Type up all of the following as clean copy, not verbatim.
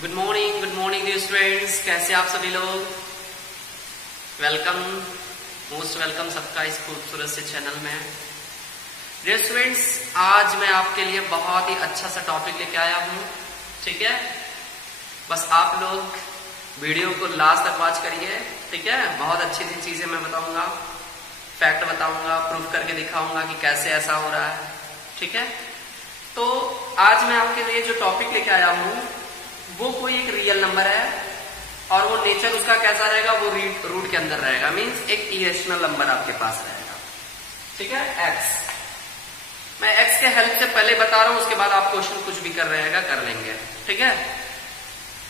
Good morning dear students. कैसे आप सभी लोग? वेलकम, मोस्ट वेलकम सबका इस खूबसूरत से चैनल में। डियर स्टूडेंट्स, आज मैं आपके लिए बहुत ही अच्छा सा टॉपिक लेके आया हूँ। ठीक है, बस आप लोग वीडियो को लास्ट तक वॉच करिए। ठीक है, बहुत अच्छी अच्छी चीजें मैं बताऊंगा, फैक्ट बताऊंगा, प्रूफ करके दिखाऊंगा कि कैसे ऐसा हो रहा है। ठीक है, तो आज मैं आपके लिए जो टॉपिक लेके आया हूँ वो कोई एक रियल नंबर है और वो नेचर उसका कैसा रहेगा, वो रूट के अंदर रहेगा। मींस एक इरेशनल नंबर आपके पास रहेगा। ठीक है, एक्स। मैं एक्स के हेल्प से पहले बता रहा हूं, उसके बाद आप क्वेश्चन कुछ भी कर रहेगा कर लेंगे। ठीक है,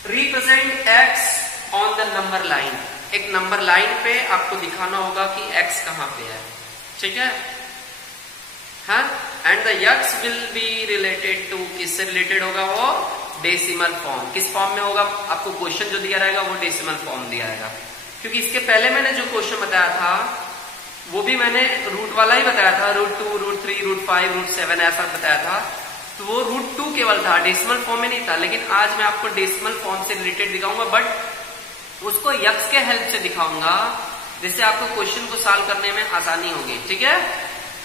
represent x on the number line. एक नंबर लाइन पे आपको दिखाना होगा कि एक्स कहां पे है। ठीक है, हाँ, and the X will be related to, किससे रिलेटेड होगा वो? Decimal form. किस फॉर्म में होगा? आपको क्वेश्चन जो दिया रहेगा वो डेसिमल फॉर्म दिया रहेगा, क्योंकि इसके पहले मैंने जो क्वेश्चन बताया था वो भी मैंने रूट वाला ही बताया था। √2, √3, √5, √7 ऐसा बताया था। तो वो √2 केवल था, डेसिमल फॉर्म में नहीं था। लेकिन आज मैं आपको डेसिमल फॉर्म से रिलेटेड दिखाऊंगा, बट उसको यक्स के हेल्प से दिखाऊंगा, जिससे आपको क्वेश्चन को सॉल्व करने में आसानी होगी। ठीक है,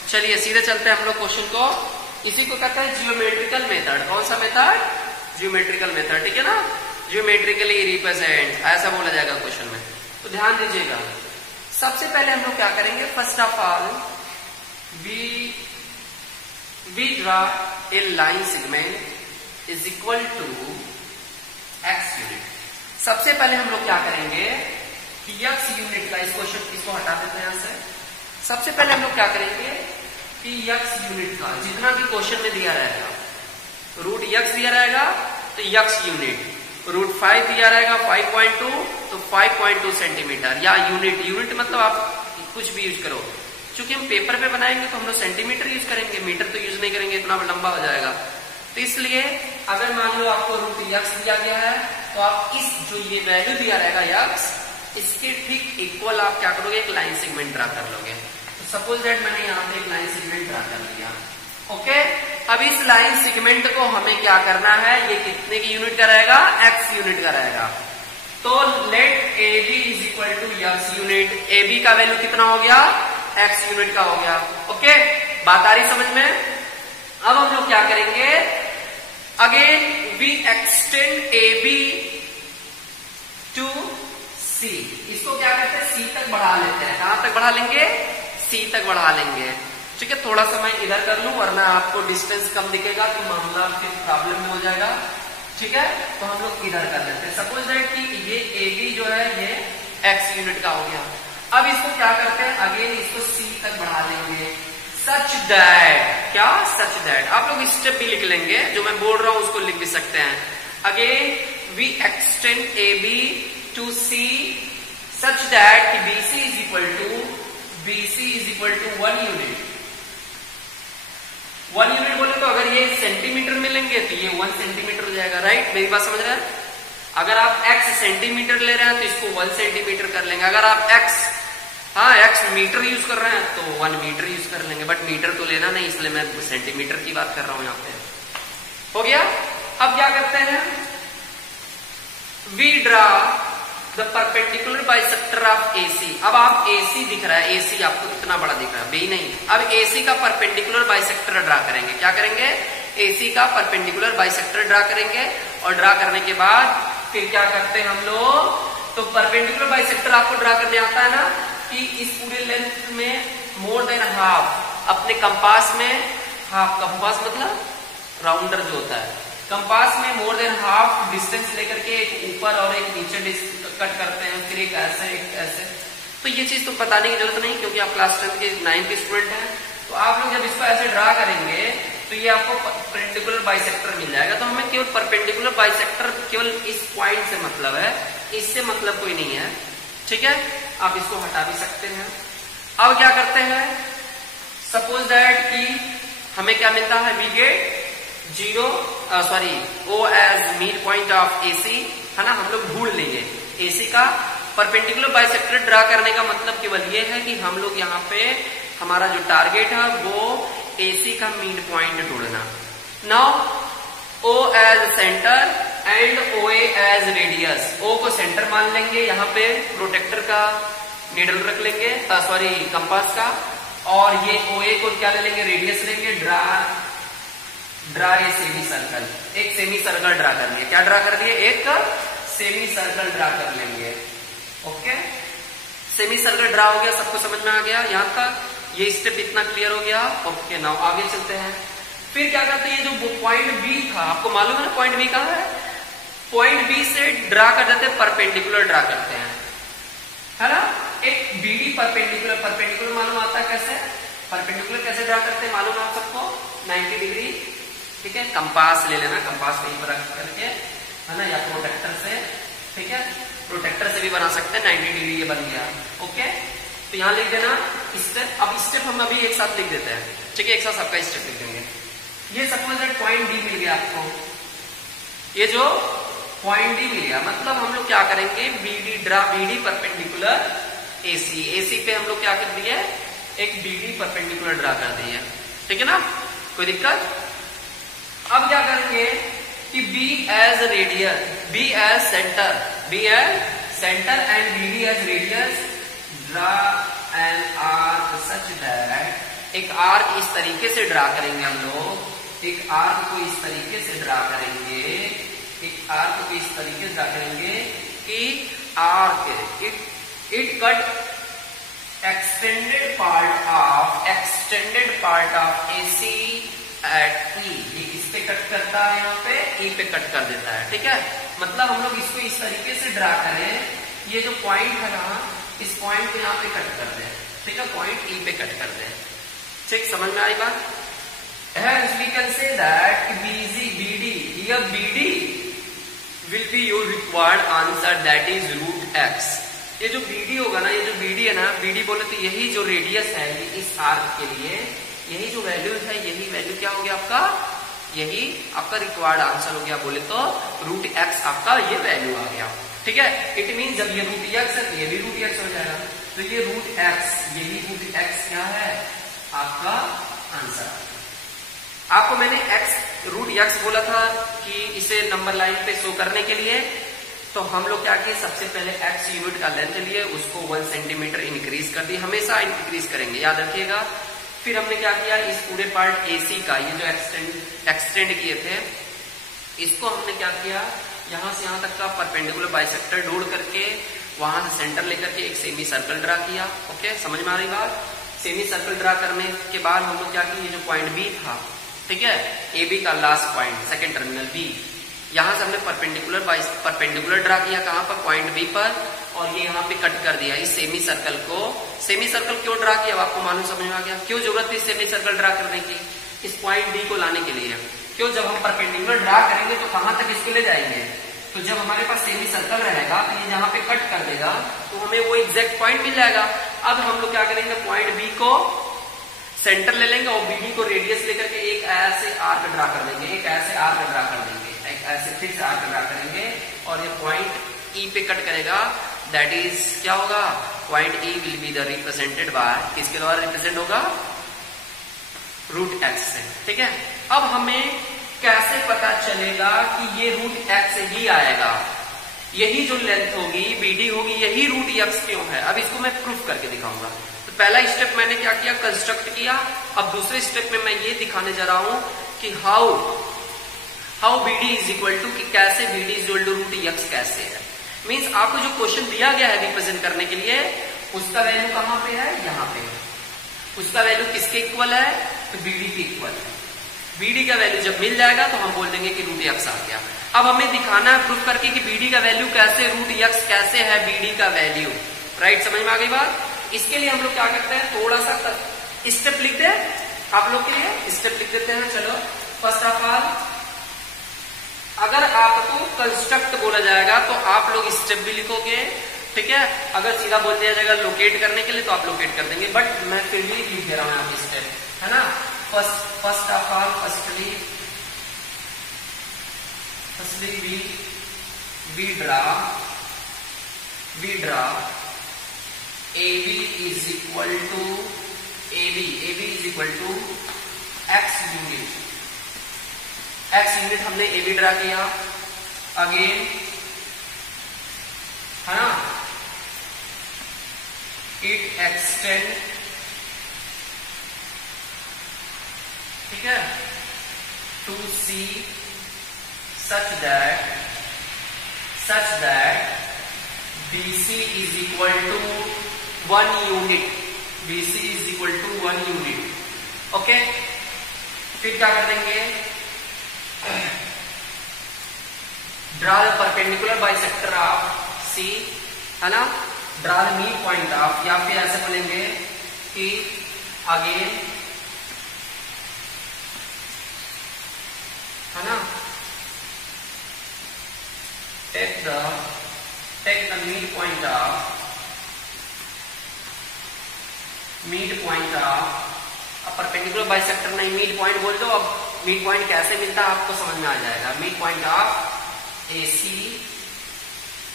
चलिए सीधे चलते हैं हम लोग क्वेश्चन को। इसी को कहते हैं जियोमेट्रिकल मेथड। कौन सा मेथड? Geometrical method. ठीक है ना, जियोमेट्रिकली रिप्रेजेंट ऐसा बोला जाएगा क्वेश्चन में। तो ध्यान दीजिएगा, सबसे पहले हम लोग क्या करेंगे, first of all we draw a line segment is equal to X unit. सबसे पहले हम लोग क्या करेंगे कि एक्स यूनिट का, इस क्वेश्चन इसको हटा देते हैं यहां से। सबसे पहले हम लोग क्या करेंगे कि एक्स यूनिट का जितना भी क्वेश्चन में दिया रहेगा, रूट यक्स दिया रहेगा तो यक्स यूनिट, √5 दिया रहेगा 5.2 तो 5.2 सेंटीमीटर, या यूनिट मतलब आप कुछ भी यूज करो। चूंकि हम पेपर पे बनाएंगे तो हम लोग सेंटीमीटर यूज करेंगे, मीटर तो यूज नहीं करेंगे, इतना लंबा हो जाएगा। तो इसलिए अगर मान लो आपको रूट यक्स दिया गया है तो आप इस जो ये वैल्यू दिया रहेगा यक्स, इसके ठीक इक्वल आप क्या करोगे, एक लाइन सेगमेंट ड्रा कर लोगे। तो सपोज दैट मैंने यहाँ पे एक लाइन सेगमेंट ड्रा कर लिया। ओके, अब इस लाइन सेगमेंट को हमें क्या करना है, ये कितने की यूनिट का रहेगा? एक्स यूनिट का रहेगा। तो let A B is equal to X unit. A B का वैल्यू कितना हो गया? एक्स यूनिट का हो गया। ओके, बात आ रही समझ में? अब हम लोग क्या करेंगे, again we extend A B to C. इसको क्या कहते हैं, सी तक बढ़ा लेते हैं। कहां तक बढ़ा लेंगे? सी तक बढ़ा लेंगे। ठीक है, थोड़ा सा मैं इधर कर लूं वरना आपको डिस्टेंस कम दिखेगा तो मामला फिर प्रॉब्लम में हो जाएगा। ठीक है, तो हम लोग इधर कर लेते हैं। सपोज दैट कि ये ए बी जो है ये एक्स यूनिट का हो गया। अब इसको क्या करते हैं, अगेन इसको सी तक बढ़ा लेंगे। सच दैट, क्या? Such that. आप लोग स्टेप भी लिख लेंगे, जो मैं बोल रहा हूं उसको लिख भी सकते हैं। Again we extend A B to C such that B C is equal to 1 unit. 1 unit बोले तो अगर ये सेंटीमीटर में लेंगे तो ये 1 सेंटीमीटर हो जाएगा। राइट, मेरी बात समझ रहे हैं? अगर आप x सेंटीमीटर ले रहे हैं तो इसको 1 सेंटीमीटर कर लेंगे। अगर आप x मीटर यूज कर रहे हैं तो 1 मीटर यूज कर लेंगे, बट मीटर तो लेना नहीं, इसलिए मैं सेंटीमीटर की बात कर रहा हूं यहाँ पे। हो गया। अब क्या करते हैं, we draw the perpendicular bisector of AC। अब आप AC दिख रहा है, AC आपको इतना बड़ा दिख रहा है, बी नहीं। अब AC का परपेंडिकुलर बाइसेक्टर ड्रा करेंगे। क्या करेंगे? AC का परपेंडिकुलर बाइसेक्टर ड्रा करेंगे। और ड्रा करने के बाद फिर क्या करते हैं हम लोग, तो परपेंडिकुलर बाइसेक्टर आपको ड्रा करने आता है ना, कि इस पूरे लेंथ में मोर देन हाफ, अपने कंपास में हाफ, कंपास मतलब राउंडर जो होता है, कंपास में मोर देन हाफ डिस्टेंस लेकर के एक ऊपर और एक नीचे कट करते हैं, फिर एक ऐसे एक ऐसे। तो ये चीज तो बताने की जरूरत नहीं, क्योंकि आप क्लास 10 के 9 के स्टूडेंट हैं। तो आप लोग जब इसको ऐसे ड्रा करेंगे तो ये आपको परपेंडिकुलर बाइसेक्टर मिल जाएगा। तो हमें केवल परपेंडिकुलर बाइसेक्टर केवल इस पॉइंट से मतलब है, इससे मतलब कोई नहीं है। ठीक है, आप इसको हटा भी सकते हैं। अब क्या करते हैं, सपोज दैट कि हमें क्या मिलता है, we get O as mid point of AC, है ना। हम लोग ढूंढ लेंगे AC का परपेंडिकुलर बाइसेक्टर ड्रा करने का मतलब केवल ये है कि हम लोग यहाँ पे हमारा जो टारगेट है वो AC का मिड पॉइंट ढूंढना। Now O as centre and OA as radius. O को सेंटर मान लेंगे, यहाँ पे प्रोटेक्टर का नीडल रख लेंगे, सॉरी कंपास का, और ये OA को क्या ले लेंगे, रेडियस लेंगे। ड्रा ए सेमी सर्कल, एक सेमी सर्कल ड्रा कर लिए। क्या ड्रा कर लिए, एक सेमी सर्कल ड्रा कर लेंगे। ओके, सेमी सर्कल ड्रा हो गया, सबको समझ में आ गया यहाँ तक, ये स्टेप इतना क्लियर हो गया। ओके, नाउ आगे चलते हैं। फिर क्या करते हैं, ये जो पॉइंट बी था, आपको मालूम है ना पॉइंट बी कहाँ है, पॉइंट बी से ड्रा कर देते हैं, परपेंडिकुलर ड्रा करते हैं, है ना। एक BD परपेंडिकुलर मालूम आता है कैसे, परपेंडिकुलर कैसे ड्रा करते हैं मालूम है आप सबको, 90 डिग्री, ठीक है। कंपास ले लेना, कंपास वहीं पर रख करके, है ना, या प्रोटेक्टर से, ठीक है, प्रोटेक्टर से भी बना सकते हैं। 90 डिग्री ये बन गया। ओके, तो यहां लिख देना स्टेप। अब स्टेप हम अभी एक साथ लिख देते हैं, ठीक है, एक साथ सबका स्टेप लिख देंगे। ये सपोज दैट पॉइंट डी मिल गया आपको, ये जो पॉइंट डी मिल गया, मतलब हम लोग क्या करेंगे, BD परपेंडिकुलर AC पे हम लोग क्या कर दिए, एक BD परपेंडिकुलर ड्रा कर दिए, ठीक है ना, कोई दिक्कत। अब क्या करेंगे कि B as radius, B as centre and BD as radius, draw an arc such that, एक आर्क इस तरीके से ड्रा करेंगे हम लोग, एक आर्क को इस तरीके से ड्रा करेंगे, एक आर्क को इस तरीके से ड्रा करेंगे कि arc it cut extended part of AC at E, ये इस पे कट करता है, यहाँ पे E पे कट कर देता है, ठीक है। मतलब हम लोग इसको इस तरीके से ड्रा करें, ये जो पॉइंट है ना, इस पॉइंट को यहाँ पे कट कर दे, ठीक है, पॉइंट E पे कट कर दे, ठीक, समझ में आई बात। Hence we can say that BD, here BD will be your required answer, that is root x। ये जो BD होगा ना, ये जो BD है ना, BD बोले तो यही जो रेडियस है इस आर्क के लिए, यही जो वैल्यू है, यही वैल्यू क्या हो गया आपका, यही आपका रिक्वायर्ड आंसर हो गया, बोले तो रूट x आपका ये वैल्यू आ गया, ठीक है। इट मीन जब ये रूट x है तो ये भी रूट x हो जाएगा, तो ये रूट x, यही रूट x क्या है आपका आंसर। आपको मैंने रूट x बोला था कि इसे नंबर लाइन पे शो करने के लिए, तो हम लोग क्या किए, सबसे पहले x यूनिट का लेंथ लिए, उसको 1 सेंटीमीटर इंक्रीज कर दिया, हमेशा इंक्रीज करेंगे, याद रखिएगा। फिर हमने क्या किया, इस पूरे पार्ट AC का ये जो एक्सटेंड किए थे, इसको हमने क्या किया, यहां से यहां तक का परपेंडिकुलर बाइसेक्टर जोड़ करके वहां से सेंटर लेकर के एक सेमी सर्कल ड्रा किया। ओके, समझ में आ रही बात। सेमी सर्कल ड्रा करने के बाद हम लोग क्या किए, ये जो पॉइंट B था, ठीक है, AB का last point, second terminal B, यहां से हमने परपेंडिकुलर ड्रा किया, कहां पर, पॉइंट B पर, और ये यहाँ पे कट कर दिया इस सेमी सर्कल को। सेमी सर्कल क्यों ड्रा किया, आपको मालूम, समझ में आ गया, क्यों जरूरत थी सेमी सर्कल ड्रा करने की, इस पॉइंट D को लाने के लिए। क्यों, जब हम परपेंडिकुलर ड्रा करेंगे तो कहां तक इसको ले जाएंगे, तो जब हमारे पास सेमी सर्कल रहेगा तो ये जहां पे कट कर देगा तो हमें वो एग्जैक्ट पॉइंट मिल जाएगा। अब हम लोग क्या करेंगे, पॉइंट B को सेंटर ले लेंगे और BD को रेडियस लेकर के एक ऐसे आर्क ड्रा कर देंगे, एक ऐसे आर्क ड्रा कर देंगे, एक ऐसे फिर से आर्क ड्रा करेंगे, और ये पॉइंट E पे कट करेगा, दैट इज क्या होगा, point E will be the represented by, किसके द्वारा रिप्रेजेंट होगा, रूट x से, ठीक है। अब हमें कैसे पता चलेगा कि ये रूट x ही आएगा, यही जो लेंथ होगी BD होगी, यही रूट x क्यों है। अब इसको मैं प्रूफ करके दिखाऊंगा। तो पहला स्टेप मैंने क्या किया, कंस्ट्रक्ट किया। अब दूसरे स्टेप में मैं ये दिखाने जा रहा हूं कि how BD is equal to, कि कैसे BD is equal to root x कैसे है। मीन्स आपको जो क्वेश्चन दिया गया है रिप्रेजेंट करने के लिए, उसका वैल्यू कहां पे है, यहां पे, उसका वैल्यू किसके इक्वल है, तो BD के इक्वल है। BD का वैल्यू जब मिल जाएगा तो हम बोल देंगे कि रूट x आ गया। अब हमें दिखाना है प्रूफ करके कि BD का वैल्यू कैसे, रूट x कैसे है BD का वैल्यू, राइट, समझ में आ गई बात। इसके लिए हम लोग क्या करते हैं, थोड़ा सा स्टेप लिखते हैं, आप लोग के लिए स्टेप लिख देते हैं। चलो, फर्स्ट ऑफ ऑल अगर आपको कंस्ट्रक्ट बोला जाएगा तो आप लोग स्टेप भी लिखोगे, ठीक है। अगर सीधा बोल दिया जाएगा लोकेट करने के लिए तो आप लोकेट कर देंगे, बट मैं फिर भी लिख दे रहा हूं आप स्टेप, है ना। First of all firstly we draw AB is equal to x unit हमने AB ड्रा किया, अगेन, है ना, इट एक्सटेंड, ठीक है, to C such that BC is equal to 1 unit, BC is equal to 1 unit. Okay, फिर क्या कर देंगे, draw the perpendicular bisector of C, है ना, draw the mid point of, या फिर ऐसे बोलेंगे कि अगेन, है ना, take the mid point of perpendicular bisector, नहीं मिड पॉइंट बोल दो। अब मिड पॉइंट कैसे मिलता है आपको समझ में आ जाएगा। Mid point of AC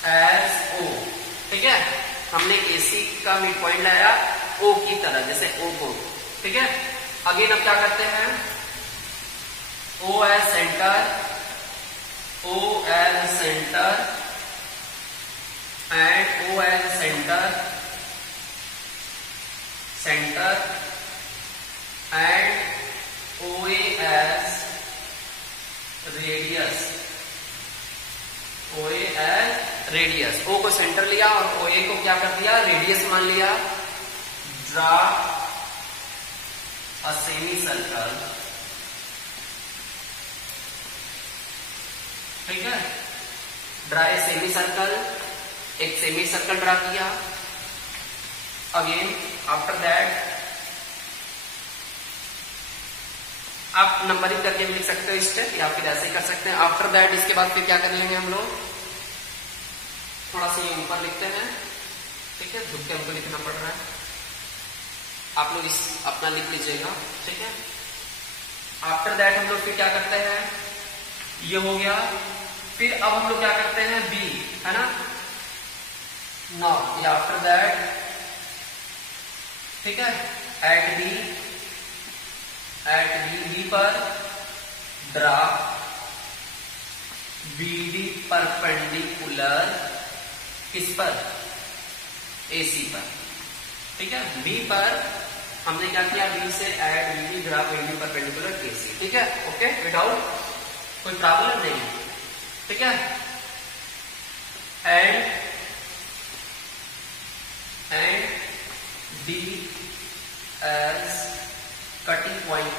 as O, ठीक है, हमने AC का मिड पॉइंट लाया O की तरह, जैसे O को, ठीक है। अगेन अब क्या करते हैं, O as centre and O as center and OA as radius, O को सेंटर लिया और OA को क्या कर दिया, रेडियस मान लिया। ड्रा अ सेमी सर्कल, ठीक है, ड्रा ए सेमी सर्कल, एक सेमी सर्कल ड्रा किया। अगेन आफ्टर दैट आप नंबरिंग करके भी लिख सकते हो स्टेप, या फिर ऐसे ही कर सकते हैं। आफ्टर दैट, इसके बाद फिर क्या कर लेंगे हम लोग, थोड़ा सा ये ऊपर लिखते हैं, ठीक है, झुक के हमको लिखना पड़ रहा है, आप लोग इस अपना लिख लीजिएगा, ठीक है। आफ्टर दैट हम लोग फिर क्या करते हैं, ये हो गया। फिर अब हम लोग क्या करते हैं, B, है ना, नाउ आफ्टर दैट, ठीक है, एट B पर ड्रा BD परपेंडिकुलर, किस पर, AC पर, ठीक है। B पर हमने क्या किया, B से at BD draw BD perpendicular AC, ठीक है। ओके, विदाउट कोई प्रॉब्लम नहीं, ठीक है। And D as cutting point,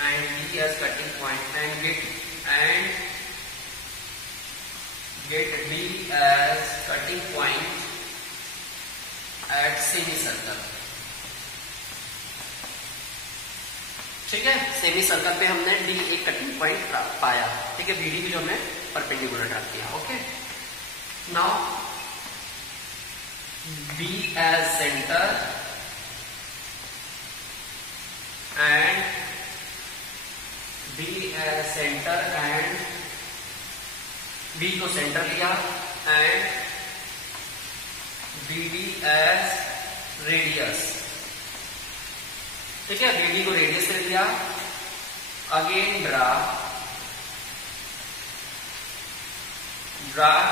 and D as cutting point, and get D as cutting point at semicircle, ठीक है। सेमी सर्कल पे हमने D एक कटिंग पॉइंट पाया, ठीक है, BD की जो हमने परपेंडिकुलर ड्रा किया। Okay, now B as center and B को सेंटर लिया एंड BD as रेडियस, ठीक है, BD को रेडियस ले लिया। अगेन ड्रा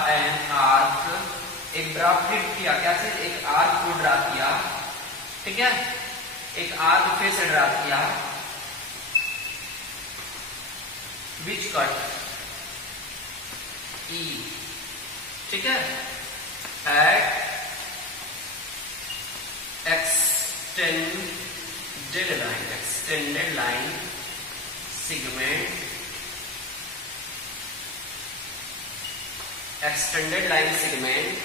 एन आर्क, एक ड्रा फिर किया, क्या से एक आर्क को ड्रा किया, ठीक है, एक आर्क फिर से ड्रा किया, विच कट E, ठीक है, eight extended line segment,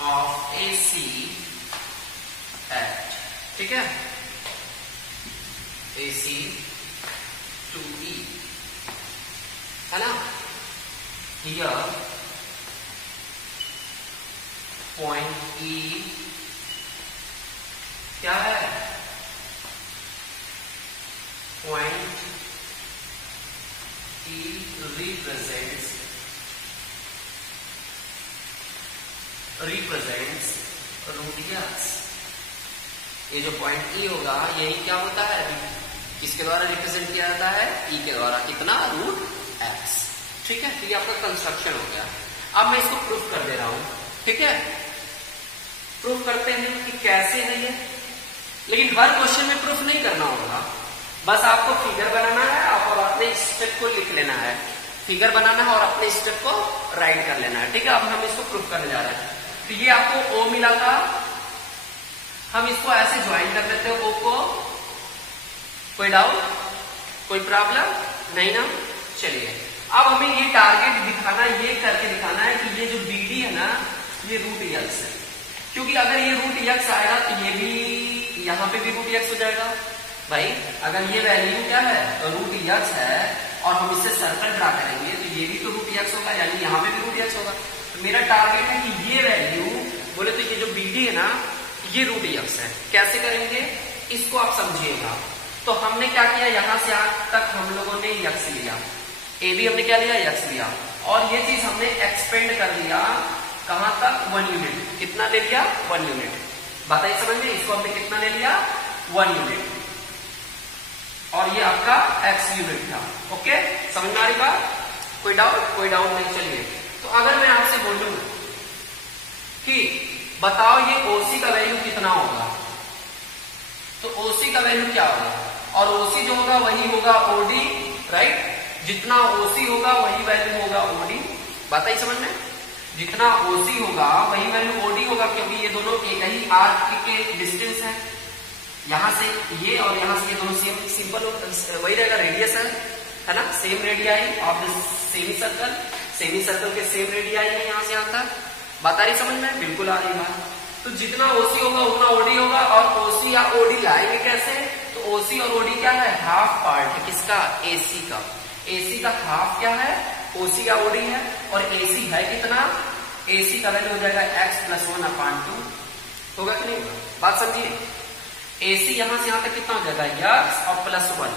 of AC at, ठीक है, AC to E, है ना। Here point E क्या है, point E represents radius, ये जो पॉइंट ई होगा यही क्या होता है, किसके द्वारा रिप्रेजेंट किया जाता है, ई के द्वारा, कितना, रूट एक्स। ठीक है, तो ये आपका कंस्ट्रक्शन हो गया। अब मैं इसको प्रूफ कर दे रहा हूं। ठीक है, प्रूफ करते हैं कि कैसे है ये, लेकिन हर क्वेश्चन में प्रूफ नहीं करना होगा, बस आपको फिगर बनाना है और अपने स्टेप को लिख लेना है, फिगर बनाना है और अपने स्टेप को राइट कर लेना है। ठीक है, अब हम इसको प्रूफ करने जा रहे हैं। तो ये आपको ओ मिला था, हम इसको ऐसे ज्वाइन कर लेते हैं ओ को। कोई डाउट, कोई प्रॉब्लम नहीं ना? चलिए, अब हमें ये टारगेट दिखाना, ये करके दिखाना है कि ये जो BD है ना, ये रूट एक्स है, क्योंकि अगर ये रूट एक्स आएगा तो ये भी, यहाँ पे भी रूट एक्स हो जाएगा। भाई अगर ये वैल्यू क्या है, रूट एक्स है, और हम इससे सर्कल ड्रा करेंगे तो ये भी तो रूट एक्स होगा, यानी यहाँ पे भी रूट एक्स होगा। तो मेरा टारगेट है कि ये वैल्यू बोले तो ये जो BD है ना, ये रूट एक्स है। कैसे करेंगे इसको आप समझिएगा। तो हमने क्या किया, यहां से आज तक हम लोगों ने एक्स लिया, ए भी हमने क्या लिया, एक्स लिया, और ये चीज हमने एक्सपेंड कर दिया कहां तक, 1 यूनिट। कितना ले लिया, 1 यूनिट। बताइए समझ में, इसको हमने कितना ले लिया, 1 यूनिट, और ये आपका एक्स यूनिट था। ओके, समझ में आ रही बात? कोई डाउट, कोई डाउट नहीं। चलिए, तो अगर मैं आपसे बोलूं कि बताओ ये OC का वैल्यू कितना होगा, तो OC का वैल्यू क्या होगा, और OC जो होगा वही होगा OD, राइट? जितना OC होगा वही वैल्यू होगा OD। बात आई समझ में? जितना OC होगा वही वैल्यू OD होगा, क्योंकि ये दोनों एक ही आर्क के डिस्टेंस है। यहां से ये और यहां से ये दोनों सेम, सिंपल वही रहेगा, रेडियस है ना, same radii of the semi circle, semi circle के सेम रेडियाई है यहां से यहां तक। बात आ रही समझ में? बिल्कुल आ रही बात। तो जितना OC होगा उतना OD होगा, और OC या OD लाएंगे कैसे, तो OC और OD क्या है, हाफ पार्ट है किसका, AC का। AC का हाफ क्या है, OC या OD है, और AC है कितना, AC का वैल्यू हो जाएगा x+1/2। होगा कि नहीं? बात समझिए, AC यहां से यहां तक कितना हो जाएगा, x और +1,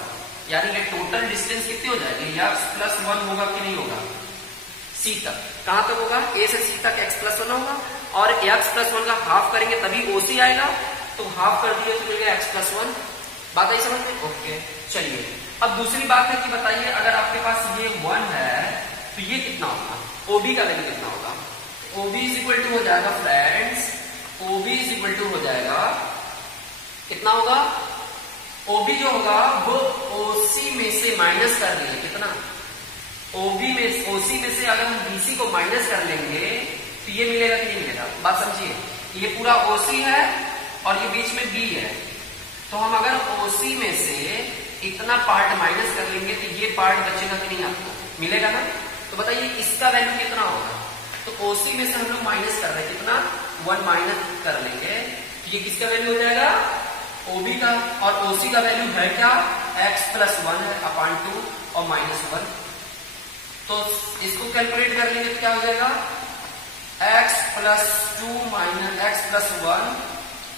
यानी ये टोटल डिस्टेंस कितनी हो जाएगी, x+1 होगा कि नहीं होगा, C तक। कहां तक होगा, A से C तक x+1 होगा, और x+1 का हाफ करेंगे तभी OC आएगा, तो हाफ कर दिए तो मिलेगा x+1। बात आई समझ में? ओके, चलिए अब दूसरी बात है कि बताइए अगर आपके पास ये 1 है तो ये कितना होगा, OB का वैल्यू कितना होगा। OB इज इक्वल टू हो जाएगा friends, OB is equal to हो जाएगा कितना होगा, OB जो होगा वो OC में से माइनस कर लेंगे, कितना, OC में से अगर हम BC को माइनस कर लेंगे तो ये मिलेगा कि नहीं मिलेगा। बात समझिए, ये पूरा OC है और ये बीच में B है, तो हम अगर OC में से इतना पार्ट माइनस कर लेंगे तो ये पार्ट बचेगा कि नहीं, आपको मिलेगा ना। तो बताइए इसका वैल्यू कितना होगा, तो OC में से हम लोग माइनस कर रहे हैं, कितना, 1 माइनस कर लेंगे, तो ये किसका वैल्यू हो जाएगा, OB का, और OC का वैल्यू है क्या, x+1/2 और -1। तो इसको कैलकुलेट कर लेंगे तो क्या हो जाएगा, x+2 x+1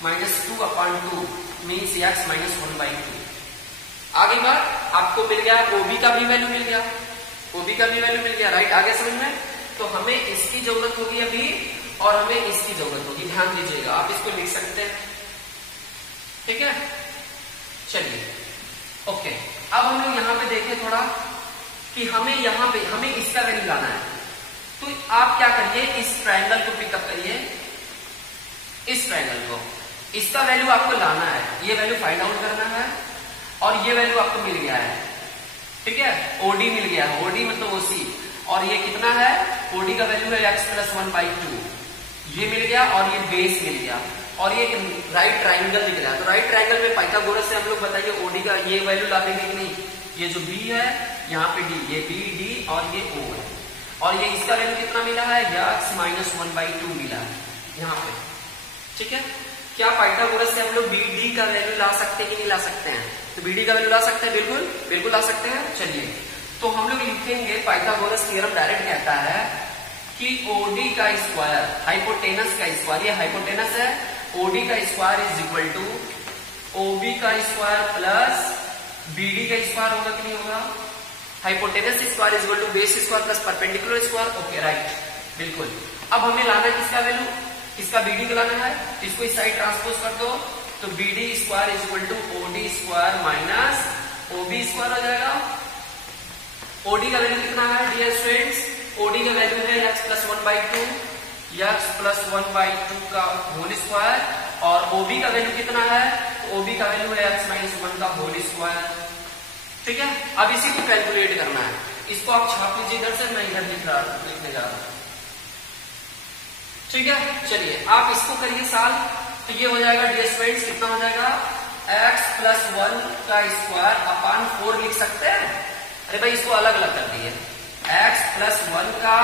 -2/2 मीन्स x -1/2। आगे बात आपको मिल गया, OB का भी वैल्यू मिल गया, OB का भी वैल्यू मिल गया, राइट? आगे समझ में? तो हमें इसकी जरूरत होगी अभी, और हमें इसकी जरूरत होगी, ध्यान दीजिएगा, आप इसको लिख सकते हैं, ठीक है? चलिए, ओके, अब हम लोग यहां पे देखें थोड़ा कि हमें यहां पे हमें इसका वैल्यू लाना है। तो आप क्या करिए, इस ट्रायंगल को पिकअप करिए, इस ट्रायंगल को, इसका वैल्यू आपको लाना है, ये वैल्यू फाइंड आउट करना है, और ये वैल्यू आपको मिल गया है, ठीक है, OD मिल गया है, OD मतलब OC, और ये कितना है, OD का वैल्यू है x+1/2, ये मिल गया, और ये बेस मिल गया, और ये राइट ट्राइंगल दिख रहा है। तो राइट ट्राइंगल में पाइथागोरस से हम लोग बताइए OD का ये वैल्यू ला देंगे कि नहीं, ये जो B है यहाँ पे D, ये B D और ये O है, और ये इसका वैल्यू कितना मिला है, x-1/2 मिला है यहाँ पे, ठीक है? क्या पाइथागोरस से हम लोग BD का वैल्यू ला सकते हैं कि नहीं ला सकते हैं? तो BD का वैल्यू ला सकते हैं, बिल्कुल बिल्कुल ला सकते हैं। चलिए, तो हम लोग लिखेंगे, पाइथागोरस थ्योरम डायरेक्ट कहता है कि OD का स्क्वायर, हाइपोटेनस का स्क्वायर, ये हाइपोटेनस है, OD का square is equal to OB का स्क्वायर प्लस BD का स्क्वायर होगा कि नहीं होगा। Hypotenuse square is equal to base square plus perpendicular square, okay right, बिल्कुल। अब हमें लाना है किसका वैल्यू, इसका BD का लाना है, तो इसको इस साइड ट्रांसपोज कर दो, तो B D square is equal to O D square minus O B square हो जाएगा। ओडी का वैल्यू कितना है डियर स्टूडेंट्स? ओडी का वैल्यू है x प्लस 1/2, x प्लस 1/2 का होल स्क्वायर, और ओबी का वैल्यू कितना है? तो ओबी का वैल्यू है x माइनस 1 का होल स्क्वायर। ठीक है, अब इसी को कैलकुलेट करना है। इसको आप छाप लीजिए इधर से, मैं इधर लिखने जा रहा हूं। ठीक है, चलिए आप इसको करिए साल, तो ये हो जाएगा डियर स्टूडेंट्स, कितना हो जाएगा? x प्लस 1 का स्क्वायर अपान 4 लिख सकते हैं। अरे भाई इसको अलग अलग कर दिए, x प्लस 1 का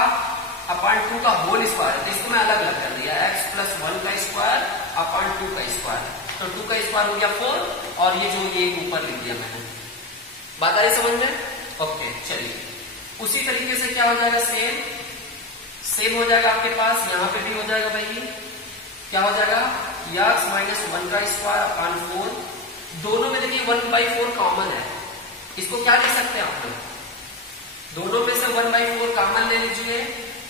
अपान 2 का होल स्क्वायर, तो इसको मैं अलग अलग कर दिया, x प्लस 1 का स्क्वायर अपान 2 का स्क्वायर, तो 2 का स्क्वायर हो गया 4, और ये जो ये ऊपर लिख दिया मैंने। बात आई समझ में? ओके, चलिए उसी तरीके से क्या हो जाएगा? सेम हो जाएगा आपके पास, यहां पे भी हो जाएगा भाई, क्या हो जाएगा? x माइनस 1 का स्क्वायर अपान 4, दोनों में देखिए 1/4 कॉमन है, इसको क्या लिख सकते हैं आप लोग? दोनों में से 1/4 कॉमन ले लीजिए,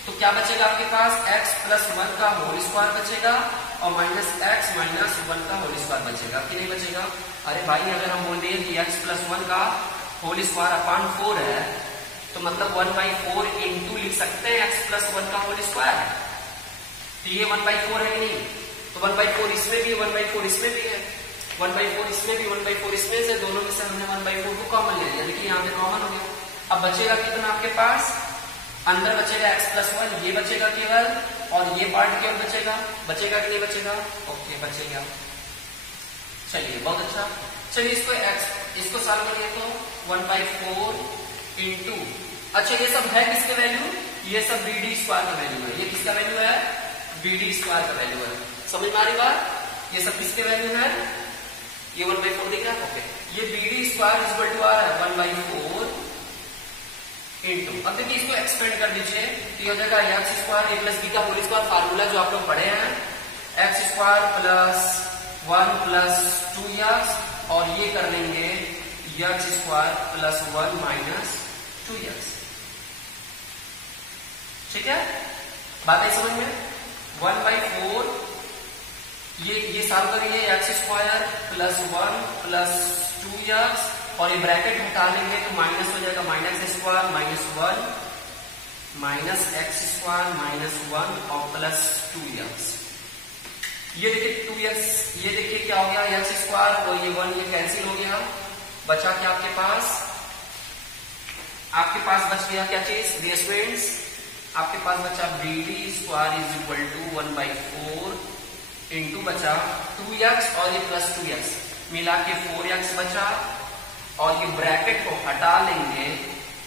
तो क्या बचेगा आपके पास? x प्लस 1 का होल स्क्वायर बचेगा और माइनस x माइनस 1 का होल स्क्वायर बचेगा कि नहीं बचेगा? अरे भाई अगर हम बोल दिए कि x प्लस 1 का होल स्क्वायर अपान 4 है, तो मतलब 1/4 इंटू लिख सकते हैं x प्लस 1 का होल स्क्वायर, तो ये 1/4 है कि नहीं? तो 1/4 इसमें भी, 1/4 इसमें भी है, 1/4 इसमें भी, 1/4 इसमें से, दोनों में से हमने 1/4 को कॉमन ले लिया, देखिए यहाँ पे कॉमन हो गया। अब बचेगा कितना आपके पास? अंदर बचेगा x प्लस 1, ये बचेगा केवल, और ये पार्ट केवल बचेगा। बचेगा कि नहीं बचेगा? ओके बचेगा। चलिए बहुत अच्छा, चलिए इसको सॉल्व करिए, तो 1/4 इंटू, अच्छा ये सब है किसके वैल्यू? ये सब बी डी स्क्वायर का वैल्यू है। ये किसका वैल्यू है? बी डी स्क्वायर का वैल्यू है। समझ में आ रही बात? ये सब किसके वैल्यू है? ये 1/4 दिख रहा है, ओके। ये B D square is equal to आ रहा है 1/4 इंटू, अब देखिए इसको एक्सपेंड कर दीजिए, तो ये हो जाएगा एक्स स्क्वायर ए प्लस बी का होल स्क्वायर, फार्मूला जो आप लोग पढ़े हैं, x square plus 1 plus 2x, और ये कर लेंगे x square plus 1 minus 2x। ठीक है, बात है समझ में? 1/4 ये सॉल्व करेंगे, x square plus 1 plus 2x, और ये ब्रैकेट हटा लेंगे तो माइनस हो जाएगा, minus square minus 1 minus x square minus 1 और प्लस 2x। ये देखिए 2x, ये देखिए क्या हो गया? एक्स स्क्वायर और ये 1 ये कैंसिल हो गया, बचा क्या आपके पास? आपके पास बच गया क्या चीज डियर स्टूडेंट्स? आपके पास बचा B D square is equal to 1/4 into बचा 2x और ये प्लस 2x मिला के 4x बचा, और ये ब्रैकेट को हटा लेंगे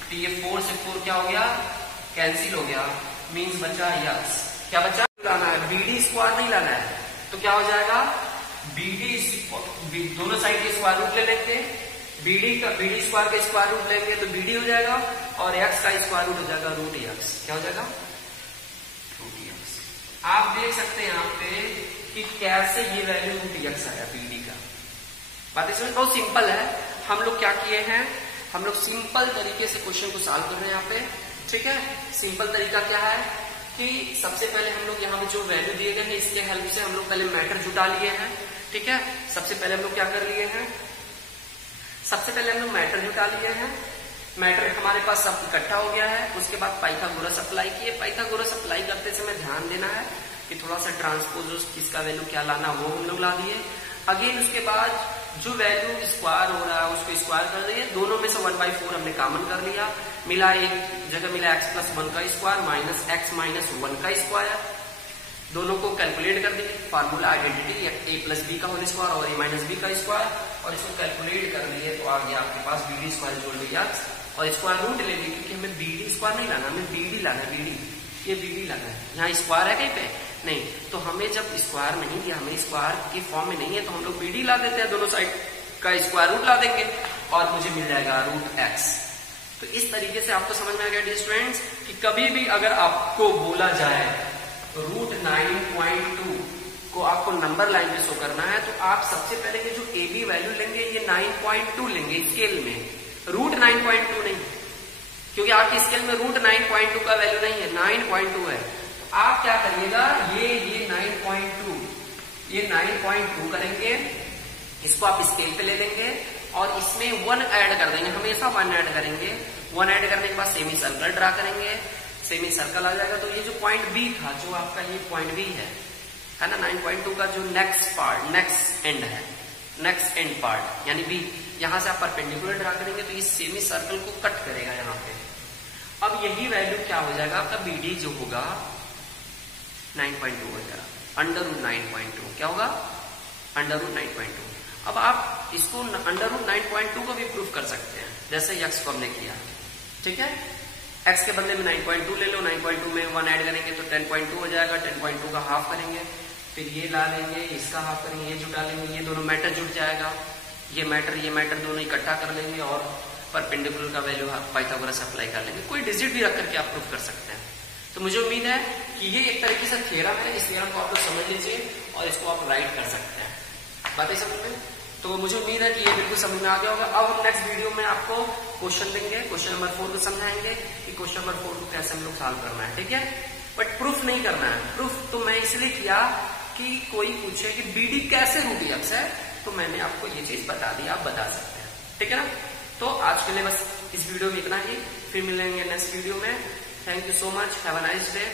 तो ये 4 से 4 क्या हो गया? कैंसिल हो गया, मींस बचा x। क्या बचा? लाना है बी डी स्क्वायर, नहीं लाना है, तो क्या हो जाएगा? बी डी दोनों साइड के स्क्वायर रूट ले लेंगे, बी डी स्क्वायर का स्क्वायर रूट लेंगे तो बी डी हो जाएगा, और x का स्क्वायर रूट हो जाएगा √x। क्या हो जाएगा? √x। आप देख सकते हैं यहाँ पे कि कैसे ये वैल्यू √x आया बी डी का। बातें समझ, बहुत सिंपल है। हम लोग क्या किए हैं? हम लोग सिंपल तरीके से क्वेश्चन को सॉल्व कर रहे हैं यहाँ पे। ठीक है, सिंपल तरीका क्या है कि सबसे पहले हम लोग यहाँ पे जो वैल्यू दिए गए हैं इसके हेल्प से हम लोग पहले मैटर जुटा लिए हैं। ठीक है, सबसे पहले हम लोग क्या कर लिए हैं? सबसे पहले हम लोग मैटर जुटा लिए हैं, मैटर हमारे पास सब इकट्ठा हो गया है। उसके बाद पाइथागोरस अप्लाई किए। पाइथागोरस अप्लाई करते समय ध्यान देना है कि थोड़ा सा ट्रांसपोज किसका वैल्यू क्या लाना वो हम लोग ला दिए। अगेन उसके बाद जो वैल्यू स्क्वायर हो रहा है उसको स्क्वायर कर दिए, दोनों में से 1/4 हमने कॉमन कर लिया, मिला एक जगह मिला x प्लस 1 का स्क्वायर माइनस x माइनस 1 का स्क्वायर, दोनों को कैलकुलेट कर दिए, formula identity a plus B का होल स्क्वायर और a माइनस बी का स्क्वायर, और इसको कैलकुलेट कर लिए तो आ गया आपके पास बी डी स्क्वायर जोड़ लिया और स्क्वायर रूट ले ली, क्योंकि हमें बी डी स्क्वायर नहीं लाना, हमें बी डी लाना है, बी डी, ये बी डी लाना है। यहाँ स्क्वायर है कहीं पे नहीं, तो हमें जब स्क्वायर नहीं दिया, हमें स्क्वायर के फॉर्म में नहीं है, तो हम लोग बी डी ला देते हैं, दोनों साइड का स्क्वायर रूट ला देंगे और मुझे मिल जाएगा √x। तो इस तरीके से आपको समझ में आ गया डियर स्टूडेंट्स कि कभी भी अगर आपको बोला जाए √9.2 को आपको नंबर लाइन में शो करना है, तो आप सबसे पहले ये जो ए बी वैल्यू लेंगे ये 9.2 लेंगे स्केल में, √9.2 नहीं, क्योंकि आपकी स्केल में √9.2 का वैल्यू नहीं है, 9.2 है। आप क्या करिएगा, ये 9.2 करेंगे इसको आप स्केल पे ले लेंगे और इसमें 1 ऐड कर देंगे, हमेशा 1 ऐड करेंगे। 1 ऐड करने के बाद सेमी सर्कल ड्रा करेंगे, सेमी सर्कल आ जाएगा। तो ये जो पॉइंट बी था, जो आपका ये पॉइंट बी है ना 9.2 का जो नेक्स्ट पार्ट, नेक्स्ट एंड है, नेक्स्ट एंड पार्ट यानी बी, यहां से आप परपेंडिकुलर ड्रा करेंगे तो ये सेमी सर्कल को कट करेगा यहाँ पे। अब यही वैल्यू क्या हो जाएगा आपका बीडी जो होगा 9.2 हो जाएगा, √9.2 क्या होगा, √9.2। अब आप इसको √9.2 को भी प्रूफ कर सकते हैं, जैसे x को हमने किया, ठीक है। x के बदले में 9.2 ले लो, 9.2 में 1 ऐड करेंगे तो 10.2 हो जाएगा, 10.2 का हाफ करेंगे, फिर ये ला लेंगे, इसका हाफ करेंगे, ये जुटा लेंगे, ये दोनों मैटर जुट जाएगा, ये मैटर दोनों इकट्ठा कर लेंगे और परपेंडिकुलर का वैल्यू पाइथागोरस अप्लाई कर लेंगे। कोई डिजिट भी रख करके आप प्रूफ कर सकते हैं। तो मुझे उम्मीद है कि ये एक तरीके से थ्योरम है, इस थ्योरम को आप लोग समझ लीजिए और इसको आप राइट कर सकते हैं। बातें समझ में? तो मुझे उम्मीद है कि ये बिल्कुल समझ में आ गया होगा। अब हम नेक्स्ट वीडियो में आपको क्वेश्चन देंगे, क्वेश्चन नंबर 4 को समझाएंगे कि क्वेश्चन नंबर 4 को कैसे हम लोग सॉल्व करना है, ठीक है। बट प्रूफ नहीं करना है। प्रूफ तो मैं इसलिए किया कि कोई पूछे कि बीडी कैसे √x है, तो मैंने आपको ये चीज बता दी, आप बता सकते हैं, ठीक है ना। तो आज के लिए बस इस वीडियो में इतना ही, फिर मिलेंगे नेक्स्ट वीडियो में। Thank you so much, have a nice day.